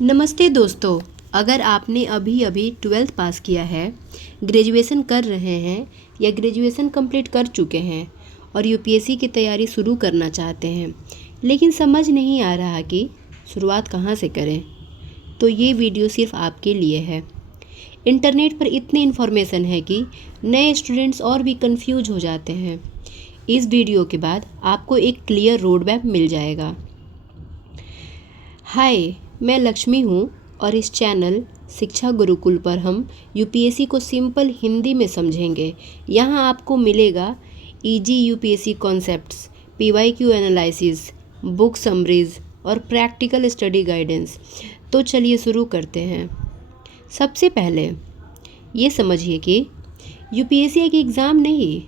नमस्ते दोस्तों। अगर आपने अभी अभी 12th पास किया है, ग्रेजुएशन कर रहे हैं या ग्रेजुएशन कंप्लीट कर चुके हैं और यूपीएससी की तैयारी शुरू करना चाहते हैं लेकिन समझ नहीं आ रहा कि शुरुआत कहाँ से करें, तो ये वीडियो सिर्फ आपके लिए है। इंटरनेट पर इतनी इन्फॉर्मेशन है कि नए स्टूडेंट्स और भी कंफ्यूज हो जाते हैं। इस वीडियो के बाद आपको एक क्लियर रोड मैप मिल जाएगा। हाय, मैं लक्ष्मी हूँ और इस चैनल शिक्षा गुरुकुल पर हम यूपीएससी को सिंपल हिंदी में समझेंगे। यहाँ आपको मिलेगा easy UPSC concepts, PYQ analysis, book summaries और प्रैक्टिकल स्टडी गाइडेंस। तो चलिए शुरू करते हैं। सबसे पहले ये समझिए कि यूपीएससी एक एग्ज़ाम नहीं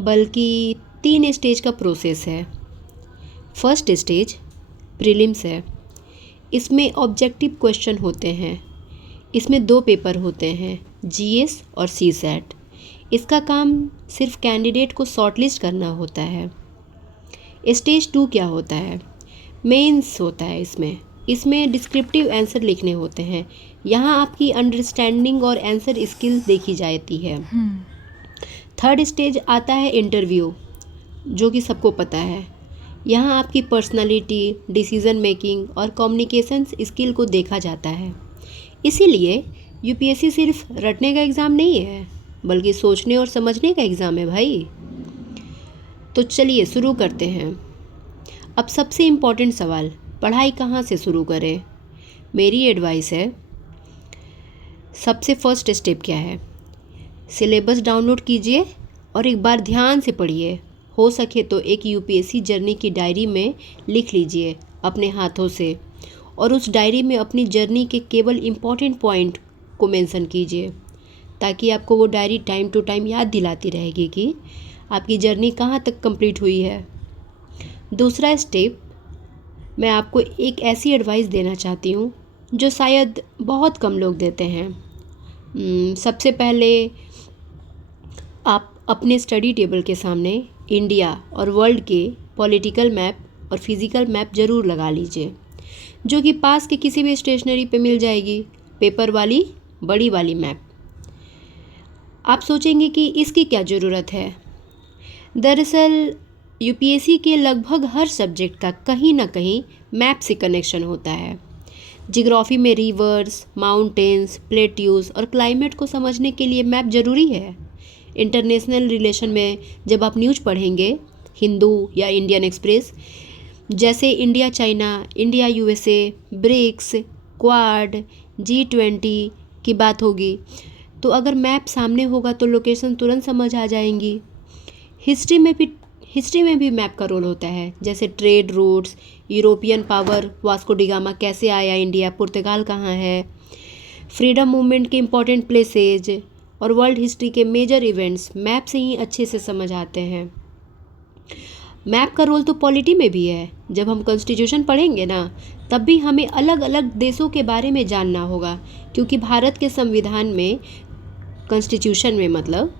बल्कि 3 स्टेज का प्रोसेस है। फर्स्ट स्टेज प्रीलिम्स है। इसमें ऑब्जेक्टिव क्वेश्चन होते हैं। इसमें 2 पेपर होते हैं, जीएस और सीसैट। इसका काम सिर्फ कैंडिडेट को शॉर्टलिस्ट करना होता है। स्टेज 2 क्या होता है? मेंस होता है। इसमें डिस्क्रिप्टिव आंसर लिखने होते हैं। यहाँ आपकी अंडरस्टैंडिंग और आंसर स्किल देखी जाती है। थर्ड स्टेज आता है इंटरव्यू, जो कि सबको पता है। यहाँ आपकी पर्सनालिटी, डिसीज़न मेकिंग और कम्युनिकेशन स्किल को देखा जाता है। इसीलिए यूपीएससी सिर्फ रटने का एग्ज़ाम नहीं है बल्कि सोचने और समझने का एग्ज़ाम है भाई। तो चलिए शुरू करते हैं। अब सबसे इम्पॉर्टेंट सवाल, पढ़ाई कहाँ से शुरू करें? मेरी एडवाइस है, सबसे फर्स्ट स्टेप क्या है? सिलेबस डाउनलोड कीजिए और एक बार ध्यान से पढ़िए। हो सके तो एक यूपीएससी जर्नी की डायरी में लिख लीजिए अपने हाथों से, और उस डायरी में अपनी जर्नी के केवल इम्पॉर्टेंट पॉइंट को मेंशन कीजिए, ताकि आपको वो डायरी टाइम टू टाइम याद दिलाती रहेगी कि आपकी जर्नी कहाँ तक कंप्लीट हुई है। दूसरा स्टेप, मैं आपको एक ऐसी एडवाइस देना चाहती हूँ जो शायद बहुत कम लोग देते हैं। सबसे पहले आप अपने स्टडी टेबल के सामने इंडिया और वर्ल्ड के पॉलिटिकल मैप और फिज़िकल मैप ज़रूर लगा लीजिए, जो कि पास के किसी भी स्टेशनरी पे मिल जाएगी, पेपर वाली बड़ी वाली मैप। आप सोचेंगे कि इसकी क्या ज़रूरत है? दरअसल यूपीएससी के लगभग हर सब्जेक्ट का कहीं ना कहीं मैप से कनेक्शन होता है। जियोग्राफी में रिवर्स, माउंटेन्स, प्लेट्यूज और क्लाइमेट को समझने के लिए मैप ज़रूरी है। इंटरनेशनल रिलेशन में जब आप न्यूज़ पढ़ेंगे, हिंदू या इंडियन एक्सप्रेस, जैसे India China, India USA, BRICS, Quad, G20 की बात होगी, तो अगर मैप सामने होगा तो लोकेशन तुरंत समझ आ जाएंगी। हिस्ट्री में भी मैप का रोल होता है, जैसे trade routes, European power Vasco da Gama कैसे आया इंडिया, पुर्तगाल कहाँ है, फ्रीडम मूवमेंट के इम्पोर्टेंट प्लेसेज और वर्ल्ड हिस्ट्री के मेजर इवेंट्स मैप से ही अच्छे से समझ आते हैं। मैप का रोल तो पॉलिटी में भी है। जब हम कॉन्स्टिट्यूशन पढ़ेंगे ना, तब भी हमें अलग अलग देशों के बारे में जानना होगा, क्योंकि भारत के संविधान में, कॉन्स्टिट्यूशन में मतलब,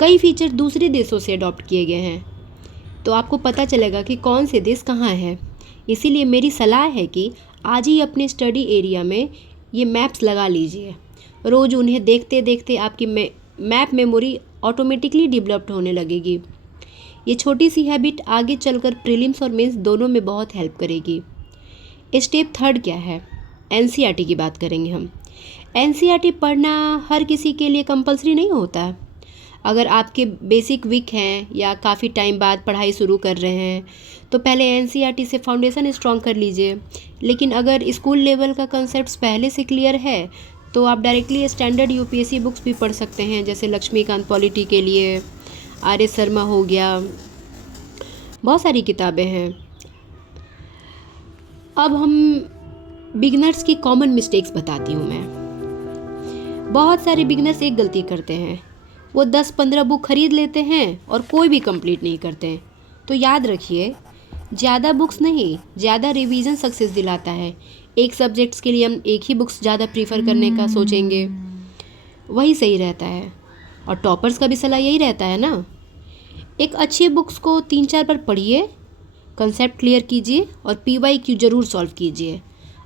कई फीचर दूसरे देशों से अडॉप्ट किए गए हैं, तो आपको पता चलेगा कि कौन से देश कहाँ हैं। इसीलिए मेरी सलाह है कि आज ही अपने स्टडी एरिया में ये मैप्स लगा लीजिए। रोज़ उन्हें देखते देखते आपकी मैप मेमोरी ऑटोमेटिकली डेवलप्ड होने लगेगी। ये छोटी सी हैबिट आगे चलकर प्रीलिम्स और मेंस दोनों में बहुत हेल्प करेगी। स्टेप थर्ड क्या है? एनसीईआरटी की बात करेंगे हम। एनसीईआरटी पढ़ना हर किसी के लिए कंपलसरी नहीं होता। अगर आपके बेसिक वीक हैं या काफ़ी टाइम बाद पढ़ाई शुरू कर रहे हैं, तो पहले एनसीईआरटी से फाउंडेशन स्ट्रॉन्ग कर लीजिए। लेकिन अगर स्कूल लेवल का कंसेप्ट पहले से क्लियर है, तो आप डायरेक्टली स्टैंडर्ड यूपीएससी बुक्स भी पढ़ सकते हैं, जैसे लक्ष्मीकांत पॉलिटी के लिए आर एस शर्मा हो गया, बहुत सारी किताबें हैं। अब हम बिगनर्स की कॉमन मिस्टेक्स बताती हूँ मैं। बहुत सारे बिगनर्स एक गलती करते हैं, वो 10-15 बुक खरीद लेते हैं और कोई भी कंप्लीट नहीं करते हैं। तो याद रखिए, ज़्यादा बुक्स नहीं, ज़्यादा रिवीजन सक्सेस दिलाता है। एक सब्जेक्ट्स के लिए हम एक ही बुक्स ज़्यादा प्रीफर करने का सोचेंगे, वही सही रहता है। और टॉपर्स का भी सलाह यही रहता है ना। एक अच्छी बुक्स को 3-4 बार पढ़िए, कंसेप्ट क्लियर कीजिए और पीवाईक्यू ज़रूर सॉल्व कीजिए।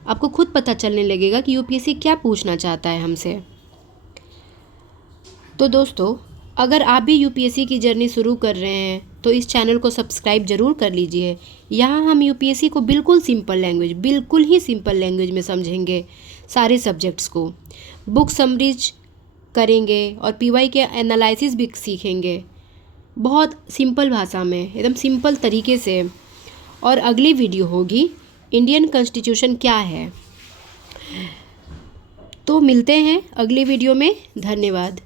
आपको खुद पता चलने लगेगा कि यूपीएससी क्या पूछना चाहता है हमसे। तो दोस्तों, अगर आप भी यूपीएससी की जर्नी शुरू कर रहे हैं तो इस चैनल को सब्सक्राइब जरूर कर लीजिए। यहाँ हम यूपीएससी को बिल्कुल ही सिंपल लैंग्वेज में समझेंगे, सारे सब्जेक्ट्स को बुक समरीज करेंगे और पीवाई के एनालिसिस भी सीखेंगे, बहुत सिंपल भाषा में, एकदम सिंपल तरीके से। और अगली वीडियो होगी इंडियन कॉन्स्टिट्यूशन क्या है। तो मिलते हैं अगली वीडियो में। धन्यवाद।